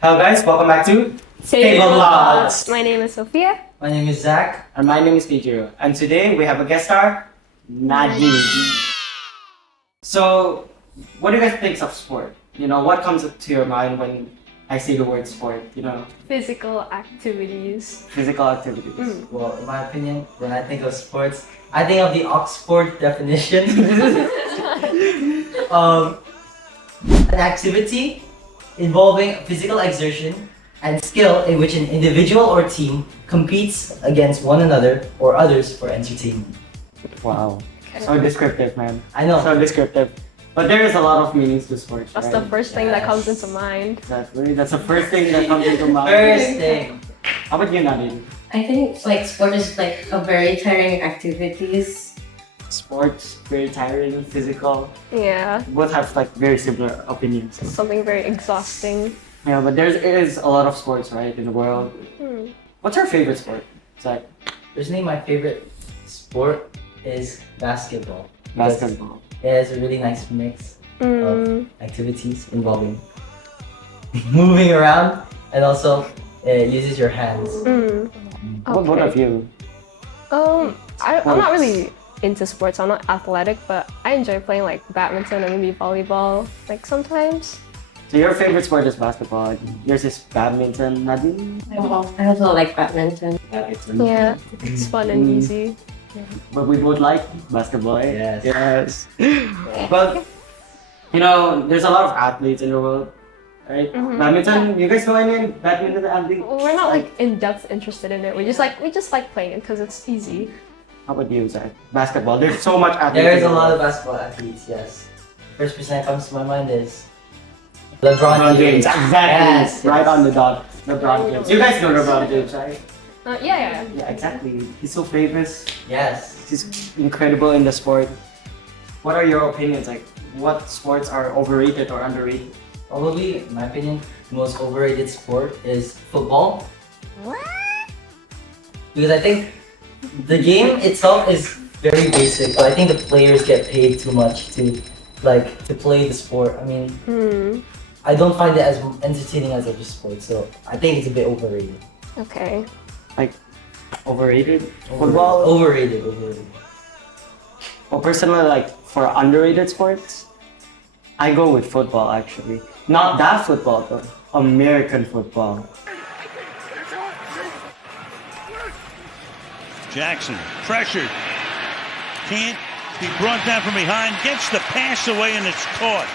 Hello guys, welcome back to Table Lots. My name is Sophia. My name is Zach. And my name is Nijiro. And today we have a guest star, Nadine. So, what do you guys think of sport? What comes to your mind when I say the word sport? Physical activities. Physical activities. Well, in my opinion, when I think of sports, I think of the Oxford definition. An activity involving physical exertion and skill in which an individual or team competes against one another or others for entertainment. Wow. So descriptive, man. I know. So descriptive. But there is a lot of meanings to sports. That's right? the first thing that comes Yes. into mind. Exactly. That's the first thing that comes into mind. First thing. How about you, Nadine? I think sport is a very tiring activities. Sports, very tiring, physical. Yeah, Both have very similar opinions. something very exhausting. Yeah, but there is a lot of sports, right, in the world. What's your favorite sport? Zach? Personally, my favorite sport is basketball. Because Basketball. It has a really nice mix of Mm, activities involving moving around and also it uses your hands. mm. What of you? I'm not really into sports. I'm not athletic, but I enjoy playing badminton and maybe volleyball sometimes. So your favorite sport is basketball. Yours is badminton, Nadine? I also like badminton. Badminton. Yeah, it's fun and easy. But we both like basketball, eh? Yes. But, there's a lot of athletes in the world, right? Mhm. Badminton, you guys know any badminton athletes? Well, we're not in depth interested in it. We just like playing it because it's easy. How about you, Zach? Basketball. There's so much athletes. There's in a the lot world. of basketball athletes, yes. First person that comes to my mind is LeBron James. Exactly. Yes, Right yes. on the dot. LeBron James. You guys know LeBron James, right? Yeah. Yeah, exactly. He's so famous. Yes. He's incredible in the sport. What are your opinions? What sports are overrated or underrated? Probably, in my opinion, the most overrated sport is football. What? Because I think the game itself is very basic, but I think the players get paid too much to play the sport. I mean, I don't find it as entertaining as other sports, so I think it's a bit overrated. Okay. Overrated? Football? Overrated. Well, personally, for underrated sports, I go with football actually. Not that football though. American football. Jackson, pressured. Can't be brought down from behind. Gets the pass away and it's caught.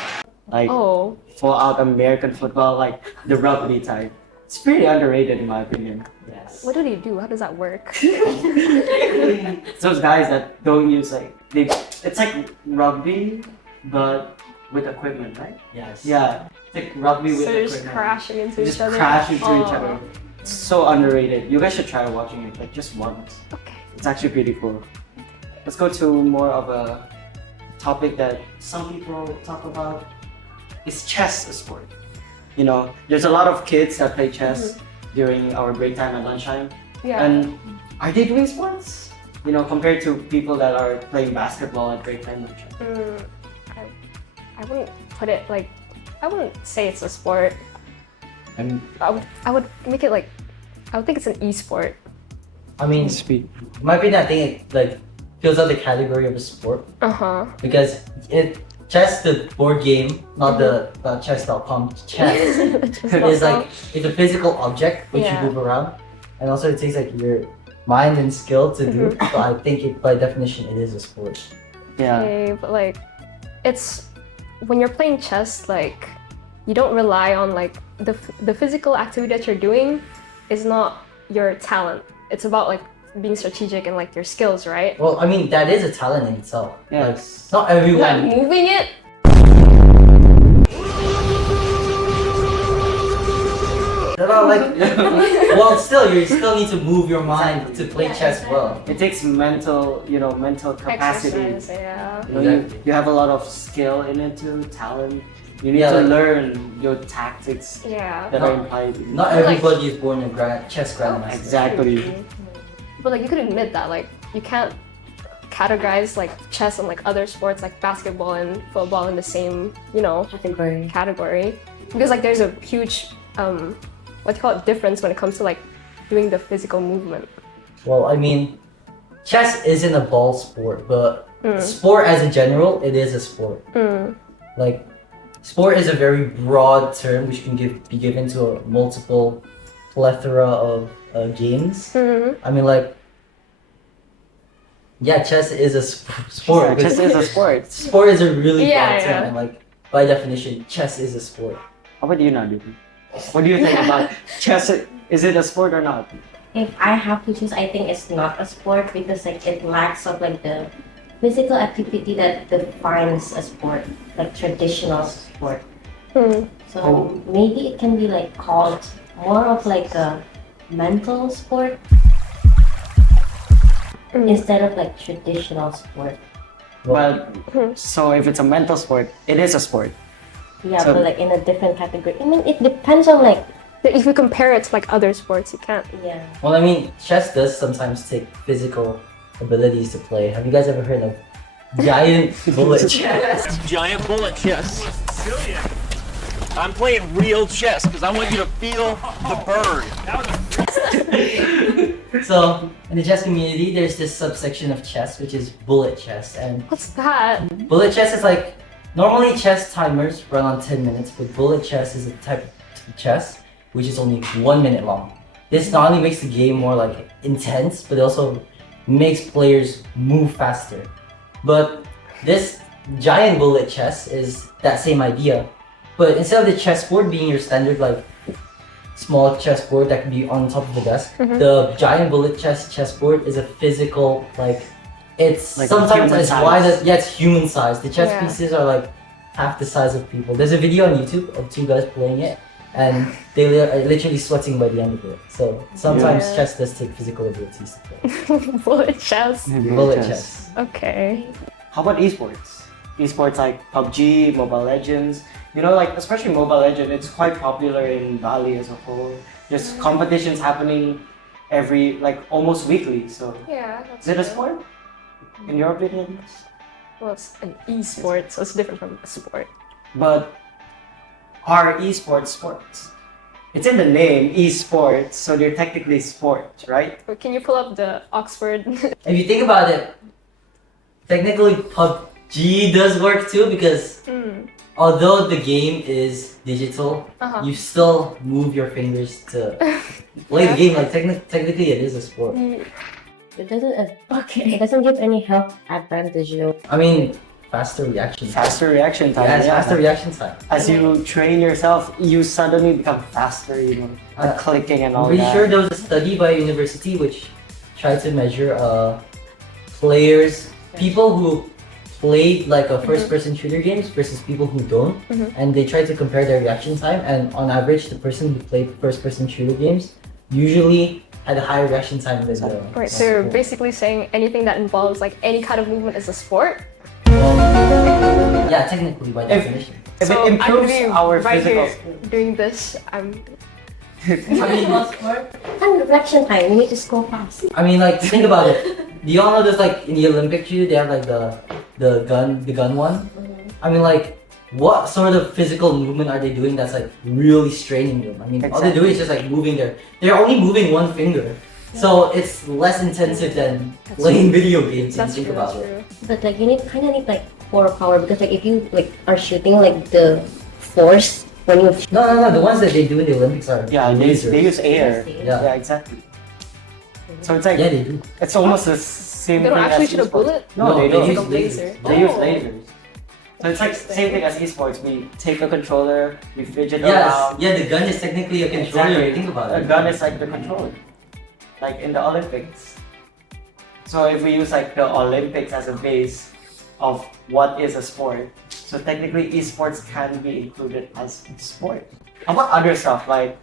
Oh. Full out American football, the rugby type. It's pretty underrated in my opinion. Yes. What do they do? How does that work? It's those guys that don't use it's like rugby, but with equipment, right? Yes. Yeah, it's like rugby with So they're equipment. just crashing into They each just other. crash into each Oh. other. It's so underrated. You guys should try watching it, just once. Okay. It's actually pretty cool. Let's go to more of a topic that some people talk about. Is chess a sport? There's a lot of kids that play chess during our break time and lunchtime. Yeah. And are they doing sports? Compared to people that are playing basketball at break time lunchtime. I wouldn't put it I wouldn't say it's a sport. I'm, I would make it I would think it's an e-sport. I mean, in my opinion, I think it fills out the category of a sport because chess, the board game, not the chess.com chess, is it's a physical object which Yeah. you move around, and also it takes your mind and skill to do. So I think by definition it is a sport. Yeah. Okay, but it's when you're playing chess, you don't rely on the physical activity that you're doing is not your talent. It's about being strategic and your skills, right? Well, I mean that is a talent in itself. Yes. Not Like everyone. moving it. Well, still you still need to move your mind to play chess well. It takes mental capacity. Exercise, yeah. You have a lot of skill in it too, talent. You need Yeah, to like- learn your tactics Yeah. that are implied. Not everybody is born a chess grandmaster. Exactly. But you could admit that you can't categorize chess and other sports like basketball and football in the same, Category. category. Because there's a huge what do you call it, difference when it comes to like doing the physical movement? Well, I mean, chess isn't a ball sport, but sport as a general, it is a sport. Like, sport is a very broad term which can be given to a multiple plethora of games. I mean, like, yeah, chess is a sport. Yeah, chess is a sport. Sport is a really Yeah, broad term, yeah. and like by definition, chess is a sport. How about you, Nadu? What do you think about chess? Is it a sport or not? If I have to choose, I think it's not a sport because like it lacks of like the physical activity that defines a sport, like traditional sport. So maybe it can be like called more of like a mental sport instead of like traditional sport. Well, so if it's a mental sport, it is a sport. Yeah, So- but like in a different category. I mean, it depends on like If you compare it to like other sports, you can't. yeah. Well, I mean, chess does sometimes take physical abilities to play. Have you guys ever heard of giant bullet chess? Giant bullet chess. I'm playing real chess because I want you to feel the bird. So, in the chess community, there's this subsection of chess which is bullet chess, and What's that? bullet chess is like normally chess timers run on 10 minutes, but bullet chess is a type of chess which is only 1 minute long. This not only makes the game more like intense, but it also makes players move faster. But this giant bullet chess is that same idea, but instead of the chessboard being your standard like small chessboard that can be on top of the desk, the giant bullet chessboard is a physical like it's Like sometimes human as size. wide as it's human size. The chess Yeah. pieces are like half the size of people. There's a video on YouTube of two guys playing it, and they are literally sweating by the end of it. So sometimes Yeah. chess does take physical abilities to play. Bullet chess. Bullet chess. Okay. How about esports? Esports like PUBG, Mobile Legends. You know, like especially Mobile Legends, it's quite popular in Bali as a whole. There's competitions happening every like almost weekly. So Yeah. is it a sport? In your opinion? Well, it's an e-sport, so it's different from a sport. But are esports sports? It's in the name, esports, so they're technically sports, right? But can you pull up the Oxford? If you think about it, technically PUBG does work too because although the game is digital, you still move your fingers to play the game. Like technically, it is a sport. It doesn't it doesn't give any health advantage though. I mean, faster reaction time. Faster reaction time. Yeah, it's yeah. faster reaction time. As you train yourself, you suddenly become faster, you know, like clicking and all I'm pretty that. sure there was a study by a university which tried to measure players, people who played like a first-person shooter games versus people who don't, and they tried to compare their reaction time. And on average, the person who played first-person shooter games usually had a higher reaction time than the. Right, so you're basically saying anything that involves like any kind of movement is a sport? Yeah, technically by definition. If So it improves I'm gonna be our right physical. here doing this. I'm And reflection time, you need to score fast. I mean, like think about it. Do you all know there's like in the Olympic judo they have like the gun one? I mean, like what sort of physical movement are they doing that's like really straining them? I mean, all they're doing is just like moving they're only moving one finger. So it's less intensive than playing video games if you that's think true. about That's it. true. But like you kind of need like core power because like if you like are shooting like the force when you No, the ones that they do in the Olympics are Yeah, lasers. they use air. Yeah. Yeah, exactly. So it's like Yeah, they do. it's almost the same They thing don't actually as shoot a esports. bullet? No, they they don't. use Like a laser. lasers. They use Oh. lasers. So it's like same thing as esports. We take a controller, we fidget Yes, around. yeah, the gun is technically a controller. Exactly. If you think about A it. gun is like the controller, like in the Olympics. So if we use like the Olympics as a base of what is a sport, so technically esports can be included as a sport. How about other stuff like,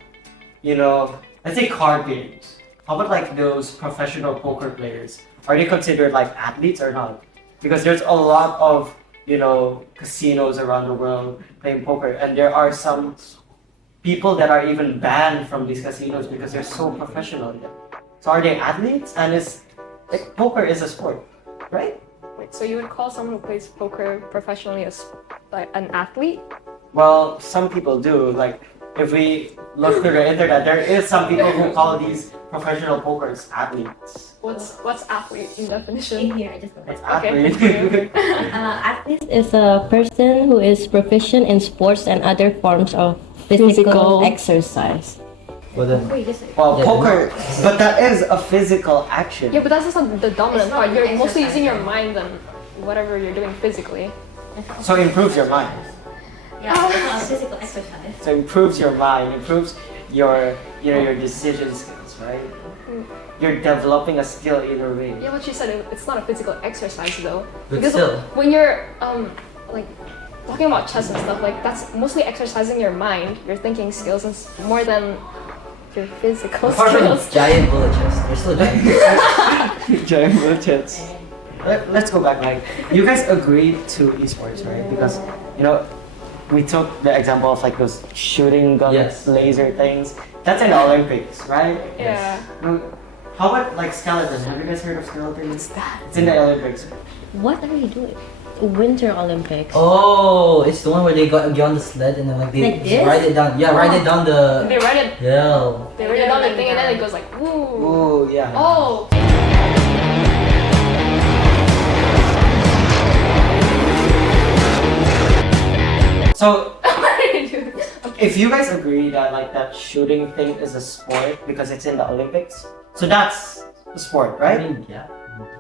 you know, let's say card games. How about like those professional poker players? Are they considered like athletes or not? Because there's a lot of, you know, casinos around the world playing poker, and there are some people that are even banned from these casinos because they're so professional. So are they athletes? And it's like poker is a sport, right? Wait, so you would call someone who plays poker professionally as like an athlete? Well, some people do. Like if we look through the internet, there is some people who call these professional pokers athletes. What's athlete in In definition? here, I just know What's that. athlete? Athlete is a person who is proficient in sports and other forms of physical exercise. Well then, Wait, just Well, Yeah. poker, but that is a physical action. Yeah, but that's just not the dominant It's not part. You're an mostly exercise. using your mind than whatever you're doing physically. So it improves your mind. yeah, it's not a physical exercise. So it improves your mind, improves your your decision skills, right? You're developing a skill either way. Yeah, but she said it's not a physical exercise though. but Because still, when you're like talking about chess and stuff, like that's mostly exercising your mind, your thinking skills, and more than your physical apart from skills. giant bullet chess, there's still giant bullet. Giant budgets. Let's go back. Like, you guys agreed to esports, right? Because we took the example of like those shooting gun Yes. laser things. That's in the Olympics, right? Yeah. No, how about like skeleton? Have you guys heard of skeleton? What's that? It's in the Olympics. What are you doing? Winter Olympics. Oh, it's the one where they get on the sled and then like they Like this? ride it down. Yeah, ride it down the. They write it. Yeah. They write it down the thing, and then it goes like, woo. Oh yeah. Oh. So Okay. if you guys agree that like that shooting thing is a sport because it's in the Olympics, so that's a sport, I right? mean, yeah.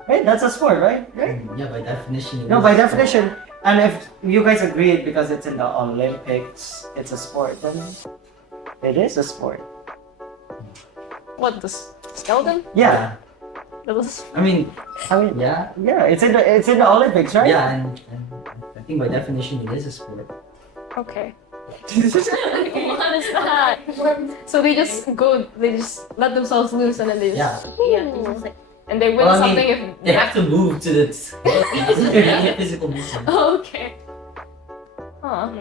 Right? That's a sport, right? Right? Yeah, by definition. it No, is by a sport. definition. And if you guys agreed because it's in the Olympics, it's a sport, then it is a sport. What, the skeleton? Yeah. That was- I mean, Yeah. yeah. Yeah, it's in the Olympics, right? Yeah, and I think by definition it is a sport. Okay. What is that? So they just let themselves loose and then they just, Yeah. Yeah, it's just like and they win Well, I mean, something They have to move to the physical movement. Oh, okay. Huh.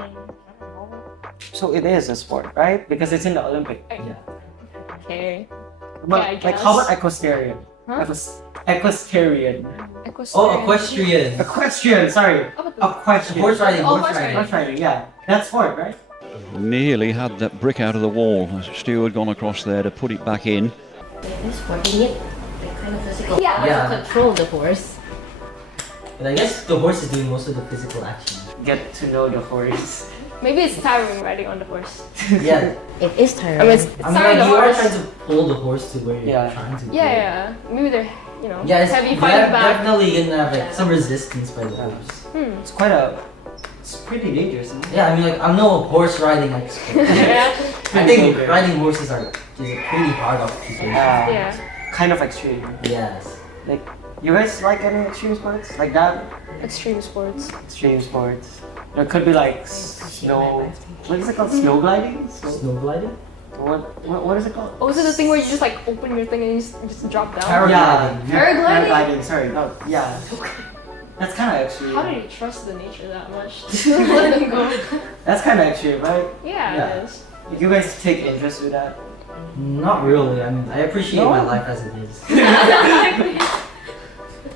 So it is a sport, right? Because it's in the Olympics. Yeah. Okay. But I like, how about guess. equestrian? Huh? Equestrian. Oh, equestrian. Equestrian, sorry. Equestrian. Horse riding, Oh, horse horse riding. Horse riding, yeah. That's sport, right? Nearly had that brick out of the wall. Stu had gone across there to put it back in. this sport, you need like kind of physical Yeah. power Yeah. to control the horse. But I guess the horse is doing most of the physical action. Get to know the horse. Maybe it's tiring riding on the horse. Yeah. It is tiring. I mean, it's I mean, tiring like, the you are horse. trying to pull the horse to where you're Yeah. trying to. Yeah, go. yeah. Maybe they're, Yeah, it's heavy fighting back. definitely gonna have like some resistance by the horse. It's pretty dangerous, isn't it? Yeah, I mean, like I'm no horse riding expert. Yeah. I think riding horses is a pretty hard occupation. Yeah. Kind of extreme. Yes. Like, you guys like any extreme sports? Like that? Extreme sports. Extreme sports. There could be like snow. What is it called? Snow gliding? Snow gliding? What is it called? Oh, is it the thing where you just like open your thing and you just drop down? Paragliding. Yeah. Paragliding? Paragliding, sorry. No, yeah. That's kind of extreme. How do you trust the nature that much? Let them go. That's kind of extreme, right? Yeah, Yeah. it is. You guys take interest in that? Not really. I mean, I appreciate No? my life as it is.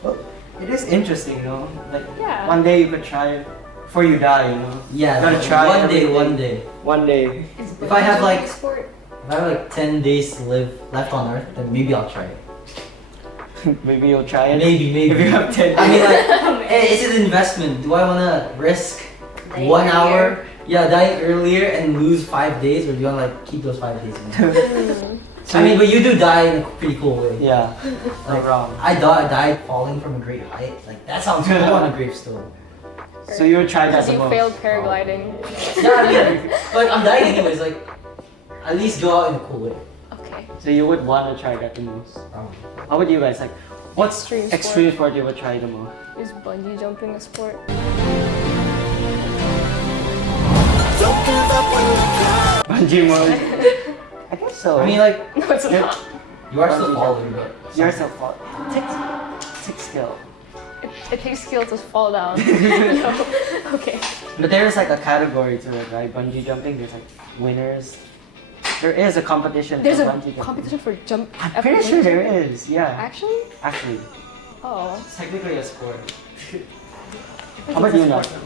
Well, it is interesting, though. Like, Yeah. one day you could try it before you die, you know? Yeah, Gotta like, try one day, everything. one day. One day. If I have like sport. if I have like 10 days to live left on Earth, then maybe I'll try it. Maybe you'll try it. Maybe. If you have 10 I mean, like, hey, it's an investment. Do I wanna risk Dying 1 earlier. hour? Yeah, dying earlier and lose 5 days, or do you wanna like keep those 5 days? So I mean, but you do die in a pretty cool way. Yeah, Like, not wrong. I died falling from a great height. Like that sounds cool on a gravestone. So you would try that Because the you most? failed paragliding. Yeah, I mean, like I'm dying anyways. Like, at least go out in a cool way. Okay. So you would want to try that the most? Probably. How about you guys? Like, what's Extreme extreme sport you would try the most? Is bungee jumping a sport? Bungee mode. I guess so. I mean, like No, it's Yeah. not. you are still Bungee falling, but you're so fun. Takes skill. It takes skill to fall down. No. Okay. But there's like a category to it, right? Bungee jumping. There's like winners. There is a competition There's for a bungee jumping. competition for jump. I'm pretty sure there is. Yeah. Actually? Actually, Oh. it's technically a sport. How about you, Nelson?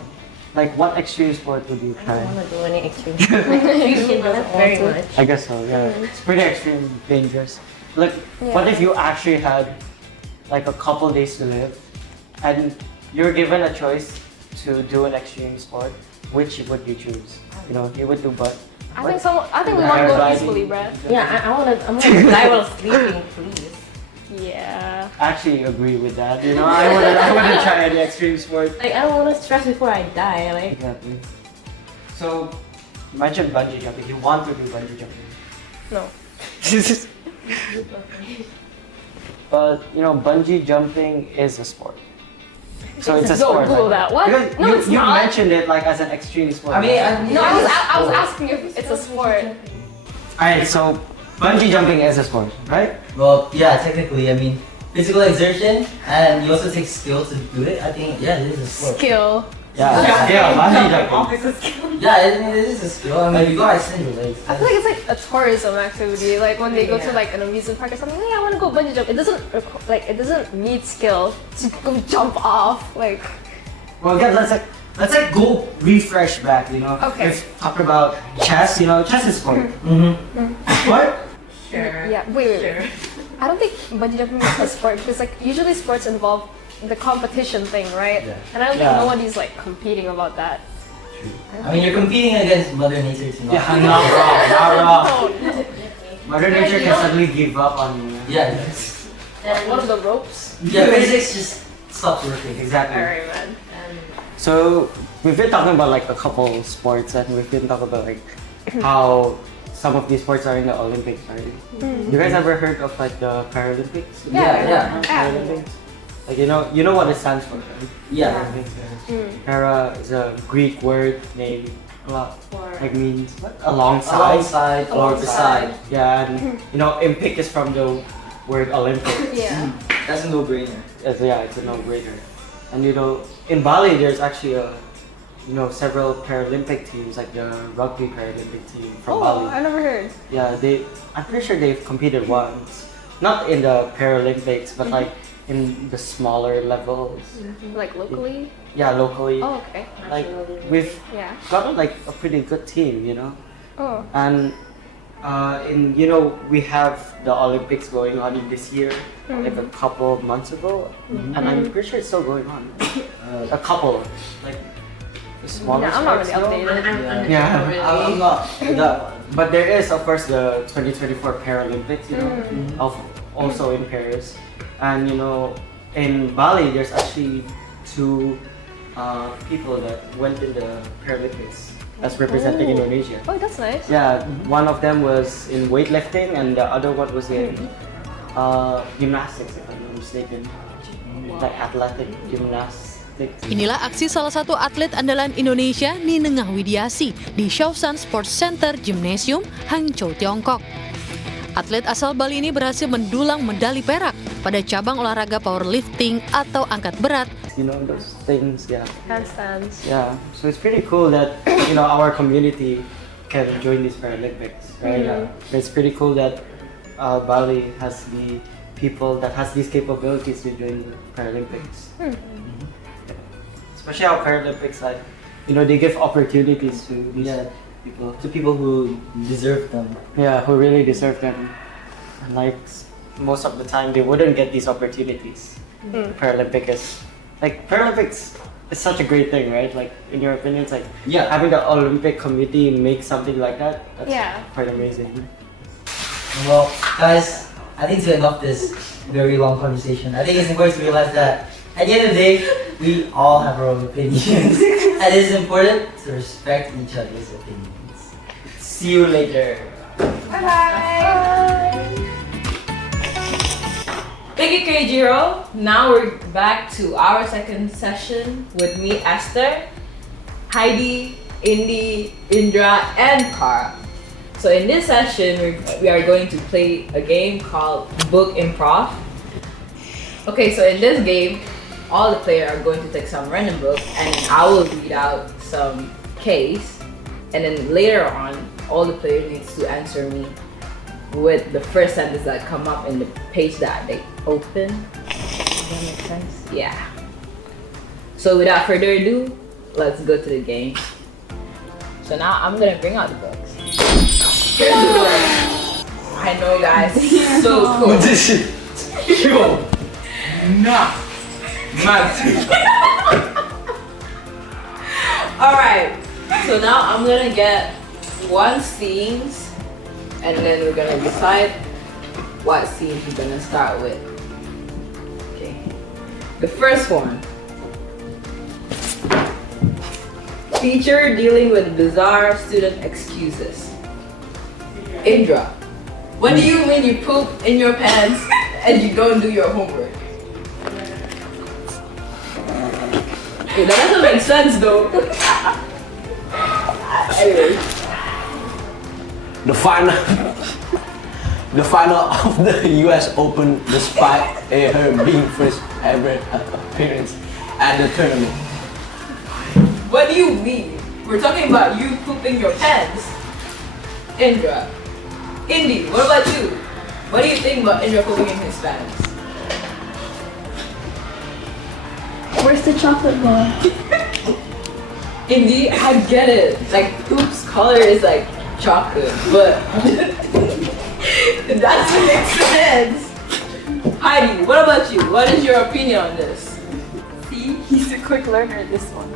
Like, what extreme sport would you I try? don't want to do any extreme sport. Not very much. I guess so, yeah. It's pretty extreme, dangerous. Like, Yeah. what if you actually had like a couple days to live and you're given a choice to do an extreme sport? Which would you choose? You know, you would do what? I think we want to go Paragliding. peacefully, Brad. Yeah, I'm gonna die while sleeping, please. Yeah. I actually agree with that. You know, I wouldn't try any extreme sport. Like, I don't want to stress before I die. Like, Exactly. So, imagine bungee jumping. You want to do bungee jumping. No. But, you know, bungee jumping is a sport. So it's a Don't sport. Google right? that. What? Because No, it's you not. mentioned it like as an extreme sport. I mean, right? No, I was asking if it's a sport. Alright, so bungee jumping is a sport, right? Well, yeah, technically, I mean, physical exertion, and you also take skill to do it. I think, yeah, this is a sport. Skill. Yeah, bungee jumping. Yeah, I mean, this is a skill. I mean, you gotta extend your legs. I feel like it's like a tourism activity. Like when they go to like an amusement park or something. Hey, I want to go bungee jump. It doesn't it doesn't need skill to go jump off. Like Well, again, let's go refresh back. You know, Okay. We've talked about chess. You know, chess is sport. Mm-hmm. What? yeah. Wait. I don't think bungee jumping is a sport because like usually sports involve the competition thing, right? Yeah. And I don't think Yeah. nobody's like competing about that. I mean, you're competing against Mother Nature too. Yeah, not wrong, not wrong. Mother Nature can suddenly give up on you. Yeah, What are the ropes? yeah, physics just stops working. Exactly. Alright, man. So we've been talking about like a couple sports, and we've been talking about like how some of these sports are in the Olympics, right? You guys ever heard of like the Paralympics? Yeah. Paralympics. Like you know what it stands for, right? Yeah. Para is a Greek word named like means what? Alongside. Alongside or beside. Yeah, and you know, Impic is from the word Olympic. Yeah. That's a no-brainer. Yeah, it's a no-brainer. And you know, in Bali, there's actually several Paralympic teams, like the rugby Paralympic team from Bali. I never heard. Yeah, I'm pretty sure they've competed once, not in the Paralympics, but like in the smaller levels. Like locally? Yeah, locally. Oh, okay. Like we've Yeah. got like a pretty good team, you know. Oh. And we have the Olympics going on in this year, like a couple of months ago, and I'm pretty sure it's still going on. A couple, like the smaller Yeah, I'm not sports, really though. updated. Yeah, I'm not that one. but there is of course the 2024 Paralympics, you know, also in Paris, and you know in Bali there's actually two people that went in the Paralympics as representing Indonesia. Oh, that's nice. Yeah, one of them was in weightlifting and the other one was in gymnastics, if I'm not mistaken. Like athletic gymnastics. Inilah aksi salah satu atlet andalan Indonesia, Ninengah Widiasi, di Shaosan Sports Center Gymnasium, Hangzhou, Tiongkok. Atlet asal Bali ini berhasil mendulang medali perak pada cabang olahraga powerlifting atau angkat berat. You know, those things, yeah. Handstands. Yeah, so it's pretty cool that, you know, our community can join these Paralympics, right? It's pretty cool that Bali has the people that has these capabilities to join the Paralympics. Especially our Paralympics, like, you know, they give opportunities to these people. To people who deserve them. Yeah, who really deserve them. And like, most of the time, they wouldn't get these opportunities. Paralympics is such a great thing, right? Like, in your opinion, it's like having the Olympic Committee make something like that. That's quite amazing. Well, guys, I think to end off this very long conversation, I think it's important to realize that at the end of the day, we all have our own opinions, and it's important to respect each other's opinions. See you later. Thank you, Keijiro. Now we're back to our second session with me, Esther, Heidi, Indy, Indra, and Kara. So in this session, we are going to play a game called Book Improv. Okay, so in this game, all the players are going to take some random book, and then I will read out some case, and then later on, all the players needs to answer me with the first sentence that come up in the page that they open. Does that make sense? Yeah. So without further ado, let's go to the game. So now I'm gonna bring out the books. Here's the book. I know, guys. So cool. Yo, nah, mad. Alright, so now I'm gonna get one scenes and then we're gonna decide what scenes we're gonna start with. Okay. The first one. Teacher dealing with bizarre student excuses. Indra, what do you mean you poop in your pants and you don't do your homework? Hey, that doesn't make sense though. Anyway. The final of the US Open despite her being first ever appearance at the tournament. What do you mean? We're talking about you pooping your pants. Indra. Indy, what about you? What do you think about Indra pooping in his pants? Where's the chocolate bar? Indy, I get it. Like poop's color is like chocolate, but that doesn't make sense. Heidi, what about you? What is your opinion on this? See, he's a quick learner, this one.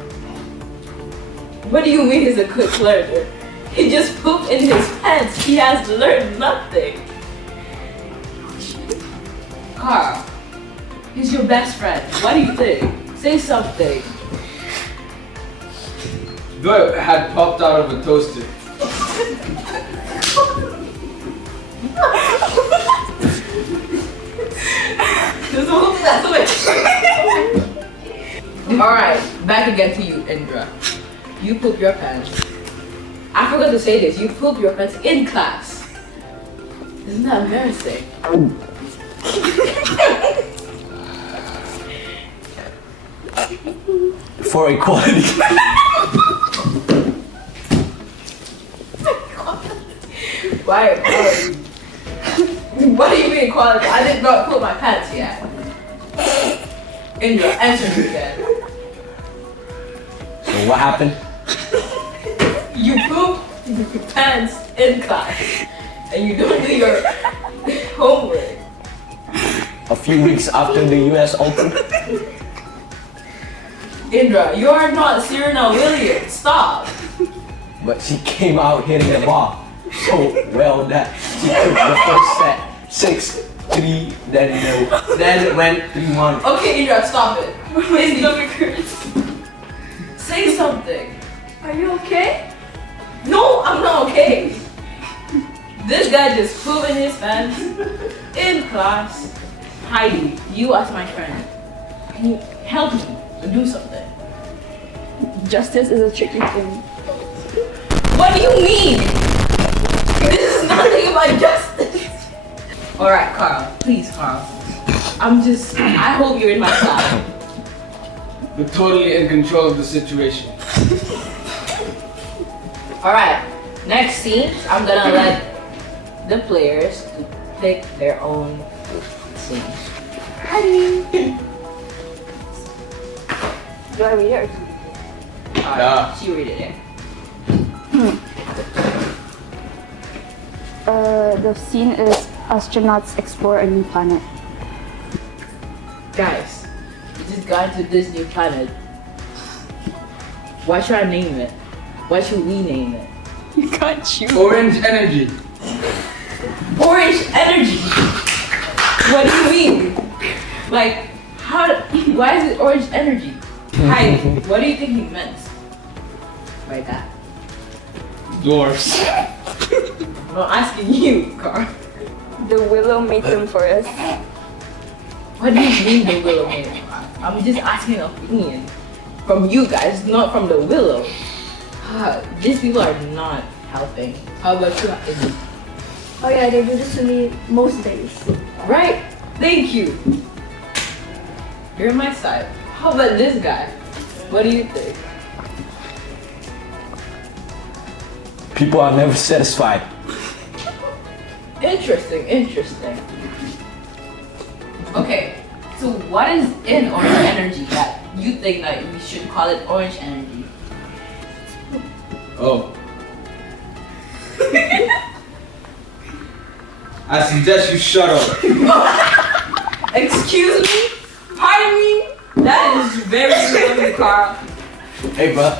What do you mean he's a quick learner? He just pooped in his pants. He has learned nothing. Carl, he's your best friend. What do you think? Say something. The had popped out of a toaster. Alright, back again to you, Indra. You poop your pants. I forgot to say this. You poop your pants in class. Isn't that embarrassing? For equality. Why equality? What do you mean equality? I did not poop my pants yet. Indra, answer me again. So what happened? You poop your pants in class and you don't do your homework. A few weeks after the US Open. Indra, you are not Serena Williams. Stop. But she came out hitting the ball so well that she took the first set 6-3, then it went 3-1. Okay, Indra, stop it. Indy, say something. Are you okay? No, I'm not okay. This guy just pooped in his pants in class. Heidi, you as my friend, can you help me do something? Justice is a tricky thing. What do you mean? This is nothing about justice. Alright, Carl. Please, Carl. I hope you're in my class. We're totally in control of the situation. Alright, next scene, I'm gonna let the players to pick their own scene. Do I read it? Yeah. She read it. The scene is astronauts explore a new planet. Guys, we just got to this new planet. What should I name it? What should we name it? You can't choose. Orange energy. Orange energy! What do you mean? Like, why is it orange energy? Hi, what do you think he meant by that? Dwarfs. I'm not asking you, Carl. The willow made them for us. What do you mean the willow made it? I'm just asking an opinion from you guys, not from the willow. These people are not helping. How about you, Izzy? Oh yeah, they do this to me most days. Right? Thank you. You're on my side. How about this guy? What do you think? People are never satisfied. Interesting, interesting. Okay, so what is in orange energy that you think that we should call it orange energy? Oh. I suggest you shut up. Excuse me? Pardon me? That is very rude of you, Carl. Hey, bro.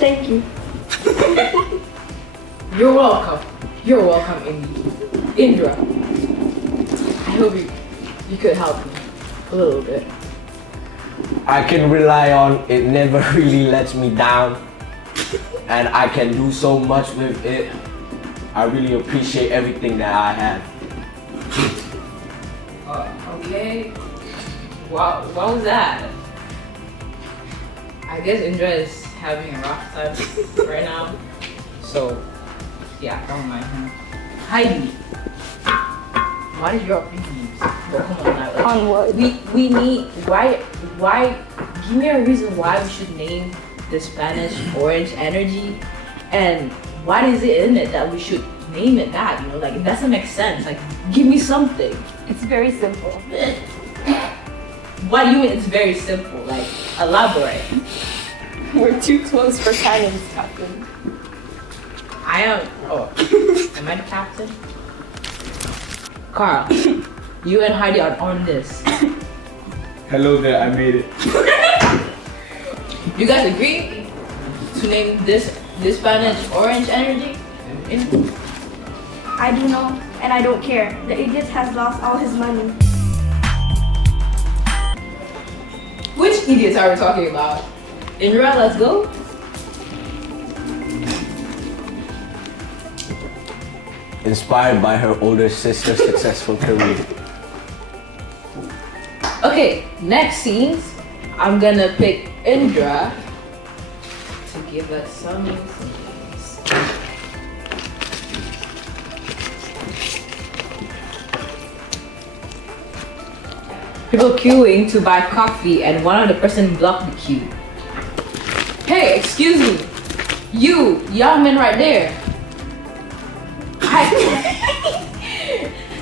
Thank you. You're welcome. You're welcome, Indra. I hope you could help me a little bit. I can rely on it, never really lets me down. And I can do so much with it. I really appreciate everything that I have. Okay. Wow, what was that? I guess Indra is having a rough time right now. So, yeah, don't mind him. Heidi, what is your opinion? Well, come on now. On what? We need, why, give me a reason why we should name the Spanish Orange Energy, and what is it in it that we should name it that, you know, like it doesn't make sense, like give me something. It's very simple. What do you mean it's very simple, like elaborate? We're too close for cannons, Captain. I am, am I the captain? Carl, you and Heidi are on this. Hello there, I made it. You guys agree to name this Spanish Orange Energy? I do know, and I don't care. The idiot has lost all his money. Which idiots are we talking about? Indra, let's go. Inspired by her older sister's successful career. Okay, next scenes, I'm gonna pick Indra to give us some scenes. People queuing to buy coffee and one of the person blocked the queue. Hey, excuse me. You, young man right there.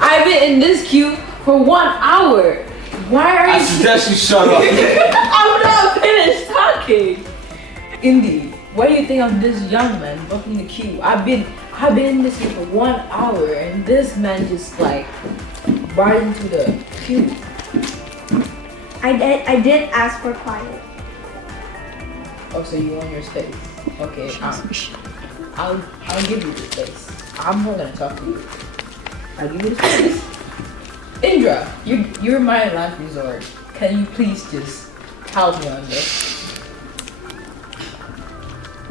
I've been in this queue for 1 hour. Why are you? I suggest you shut up. I'm not finished talking. Indy, what do you think of this young man blocking the queue? I've been in this queue for 1 hour and this man just like barred into the queue. I did ask for quiet. Oh, so you want your space? Okay, I'll give you the space. I'm not gonna talk to you. I'll give you the space. Indra, you're my last resort. Can you please just help me on this?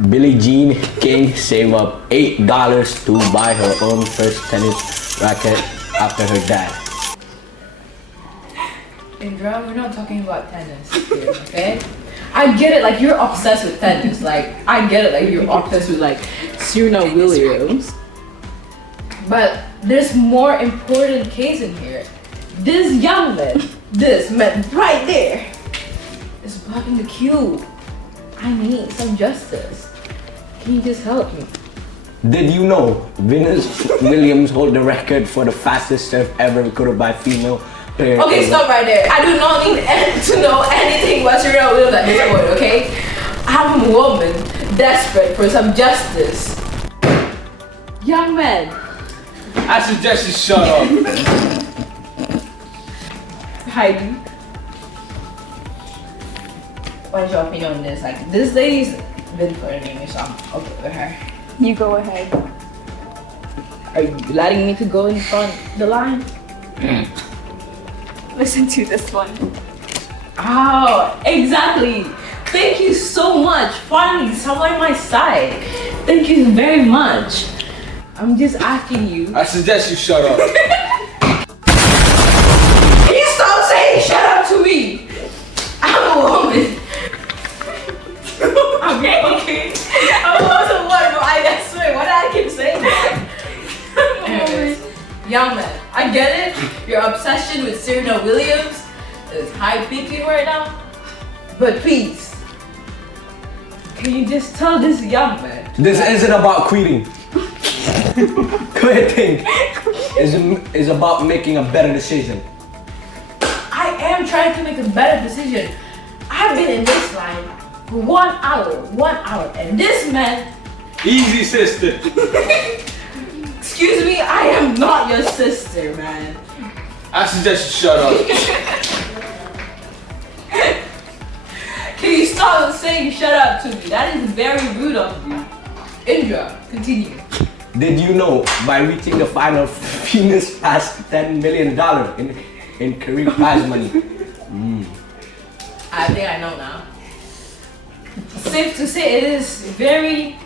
Billie Jean King saved up $8 to buy her own first tennis racket after her dad. Indra, we're not talking about tennis here, okay? I get it, like you're obsessed with tennis. Like I get it, like you're obsessed with like Serena Williams. But there's more important case in here. This young man, this man right there, is blocking the queue. I need some justice. Can you just help me? Did you know Venus Williams hold the record for the fastest serve ever recorded by female player? Okay, stop right there. I do not need to know anything about Serena Williams at this point, okay? I'm a woman desperate for some justice. Young man. I suggest you shut up. Heidi, what is your opinion on this? Like, this lady's been flirting me, so I'm okay with her. You go ahead. Are you letting me to go in front the line? Listen to this one. Oh, exactly. Thank you so much. Finally, someone on my side. Thank you very much. I'm just asking you. I suggest you shut up. Can you stop saying shut up to me? I'm a woman. Okay. I'm a woman, but I swear, why did I keep saying that? Anyways, young man, I get it. Your obsession with Serena Williams is high peaking right now. But please, can you just tell this young man? This isn't about quitting. Quitting is about making a better decision. I am trying to make a better decision. I've been in this line for 1 hour, 1 hour, and this man. Easy, sister. Excuse me, I am not your sister, man. I suggest you shut up. Can you stop saying shut up to me? That is very rude of you. Indra, continue. Did you know by reaching the final, Venus has $10 million in career prize money? I think I know now. Safe to say it is very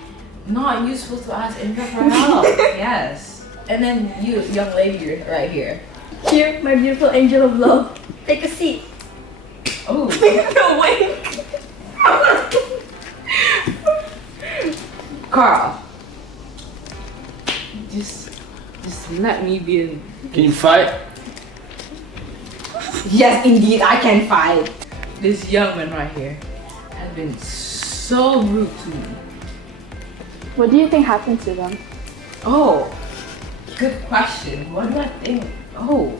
not useful to ask Indra for help. Yes. And then you, young lady right here. Here, my beautiful angel of love. Take a seat. Oh. Wink. Carl. Just let me be in. Can you fight? Yes, indeed, I can fight. This young man right here has been so rude to me. What do you think happened to them? Oh, good question. What do I think? Oh,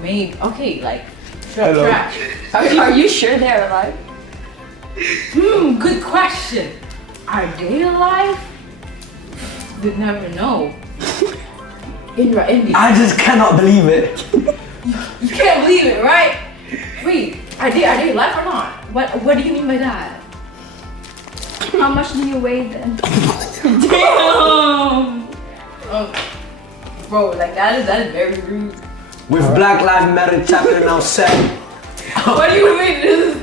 maybe. Okay, like trash. Are you sure they're alive? Good question. Are they alive? We'd never know. Indra, I just cannot believe it. You can't believe it, right? Wait, are they alive or not? What do you mean by that? How much do you weigh then? Damn! Bro, like that is very rude. With Black Lives Matter chapter now set. What do you mean? This is...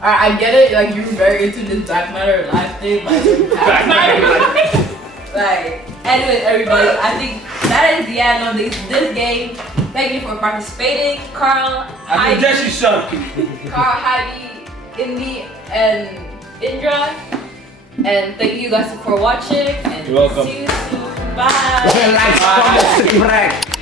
I get it, like you're very into this Black Matter life thing, like Black Matter. Like, anyways, everybody, I think that is the end of this game. Thank you for participating, Carl, I suggest you shut up. Carl, Heidi, Indy, and Indra. And thank you guys for watching. And You're welcome. see you soon. Bye. Like, comment, subscribe.